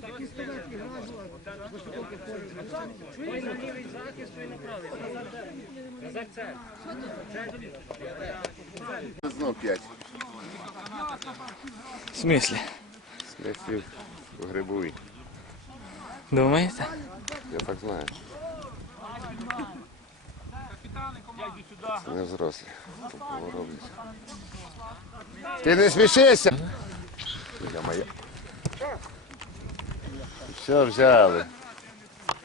Так і сказати, В смислі? В смислі в грибовій. Думаєте? Я так знаю. Це не взрослі. Роблять. Ти не смішися! Я моя. Все взяли.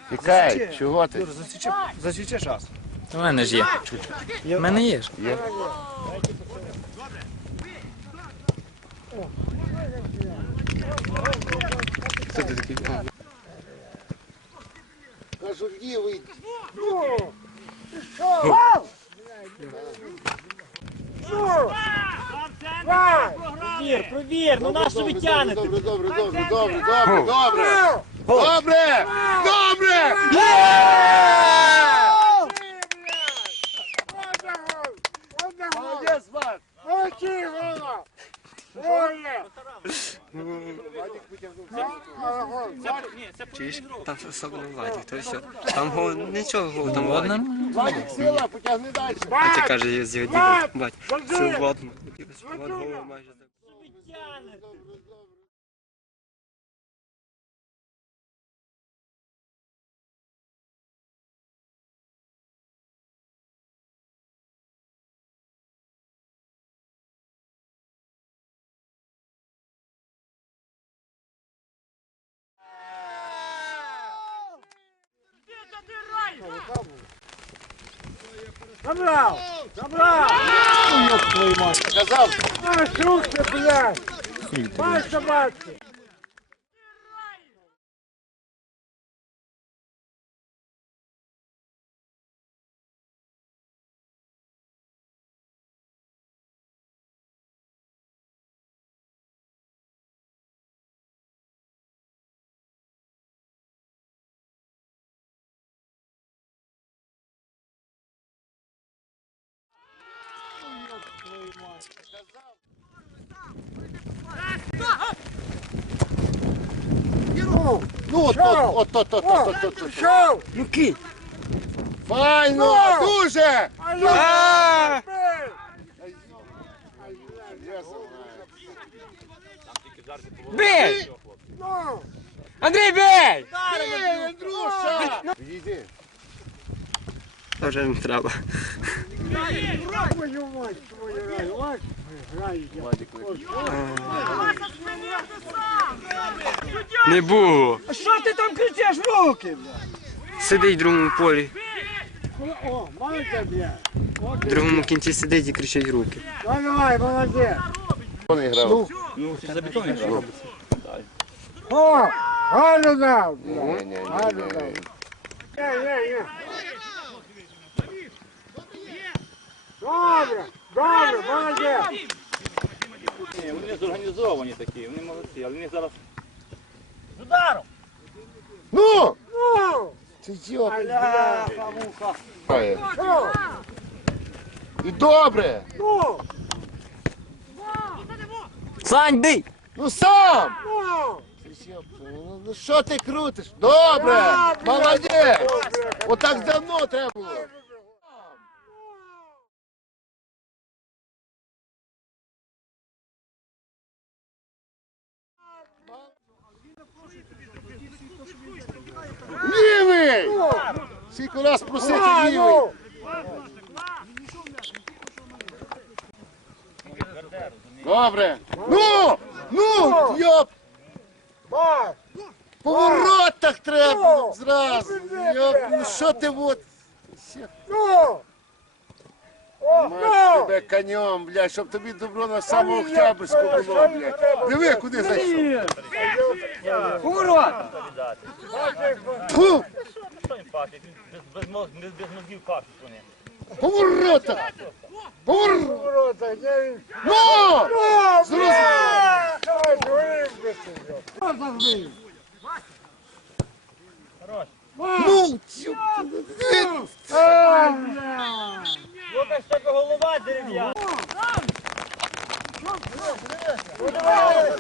Тікай, чого ти? Засіче час. У мене ж є. У мене є ж. Є? Хто ти такий? Кажу, лівий. Провір, провір, ну на що ви тянете? Добре, добре, добре, добре, добре, добре. Добре! Добре! Молодець, Марк! Чуєш? Там особливо Вадик, то все. Там го нічого там Вадик. Вадик, сила, потягни далі. А ти каже, з його діда, бать, все ладно. Вадик голова. Тебе тягне. Забрав! Забрал! Забрав! Сказав! А, шух ти, блядь! Бач! No, outro, outro, outro, outro, outro, Chão! No que? Vai, no, duže! Бей! Андрей, бей! Бей, Андрюша! Иди. вже не треба. Не було. А що ти там кричиш руки, блядь? Сидить в другому полі. О, малька, блядь. В другому кінці сидить і кричить руки. Ну, давай, молодець. Бетон грав. Ну, за бетон грав. О, Галю дав, блядь. Галю дав. Я, я. Добре, добре, молодець! Ні, вони зорганізовані такі, вони молодці, але вони зараз Ну! Ну! Ти йоп. Аля, павуха! Що? І добре! Ну! Сань, бий! Ну сам! Ну! Ти йоп, Ну ну що ти крутиш? Добре! Молодець! Отак давно треба було. Скільки раз просити лівий! ну! Добре! Ну! Ну! Йоп! Бай! По воротах треба Ну! зразу! Йоп, ну що ти от? Ну! Мать ну! тебе конем, блядь, щоб тобі добро на самому Октябрьську було, блядь. Диви, куди зайшов. Курва! Фу! Поворота! Поворота! Хорош. Ну! цю- голова дерев'яна. Ну, давай!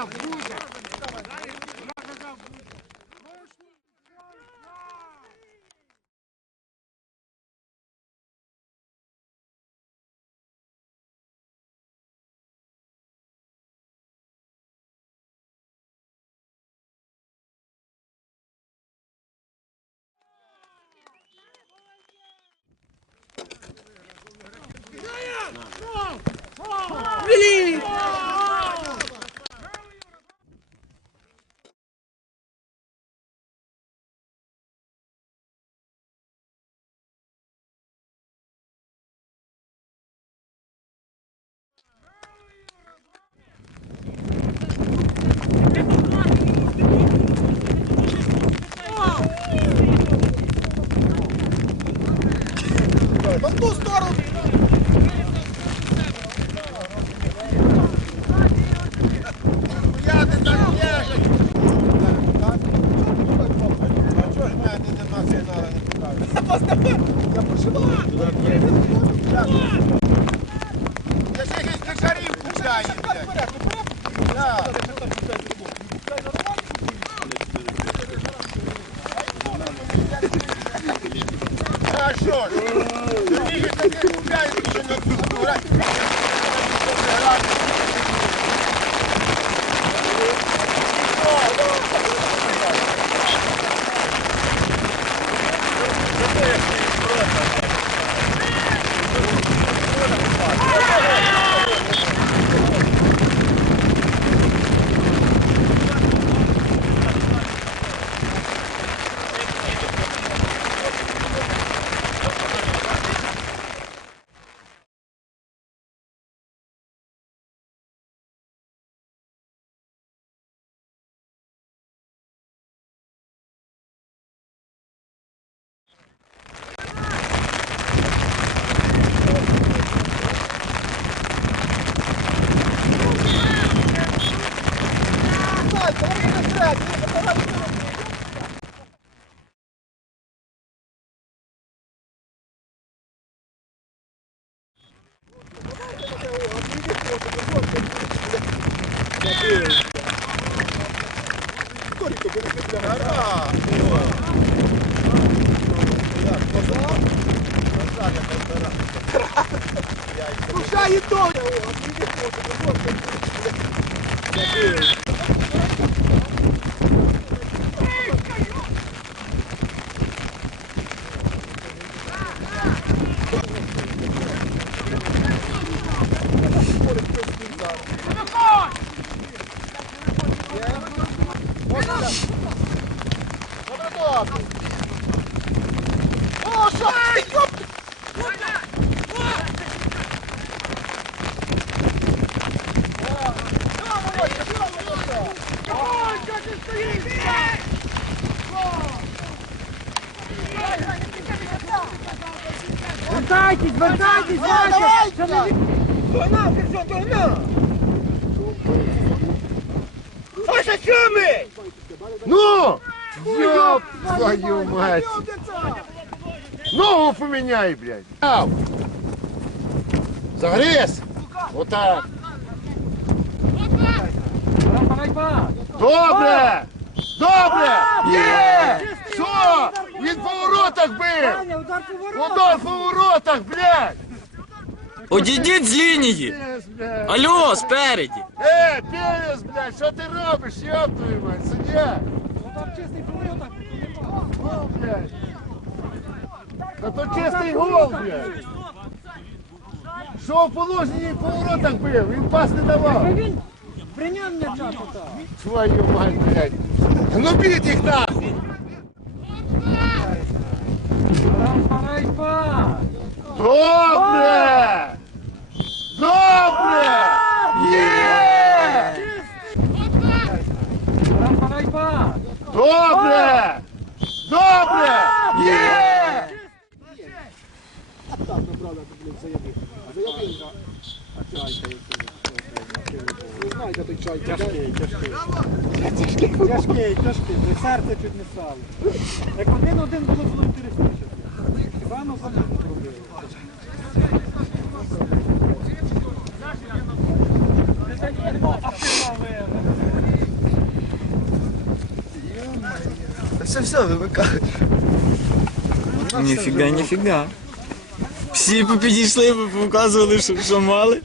Я А що ж? Ти таке купляєш, що не купляєш. О, що ти, йоп! Вертайтесь, вертайтесь, давай! Догнав, Херсон, догнав! Саша, що ми? Ну! Ёб твою мать! Ногу поменяй, блядь! Ау! Загрыз! Вот так! Добре! Добре! Є! Що? Він по воротах бив! Ваня, удар по воротах! Удар по воротах, блядь! Одійдіть з лінії! Пес, блядь! Алло, спереді! Е, Перес, блядь, що ти робиш, ёб твою мать, суддя? Удар чистий по воротах! Гол, блядь! Та то чистий гол, блядь! Що в положенні по воротах бив, він пас не давав! Прийняв м'яча туди! Твою мать, блядь! Ну бить їх нахуй! Старай пас! Добре! Добре! Є! Старай пас! Добре! Добре! Є! Тяжкий, тяжкий, бо серце чуть не стало. Як один-один було було інтересніше. Рано замовно зробили. Все, все, вимикай. Ніфіга, ніфіга. Всі підійшли, показували, що, що мали.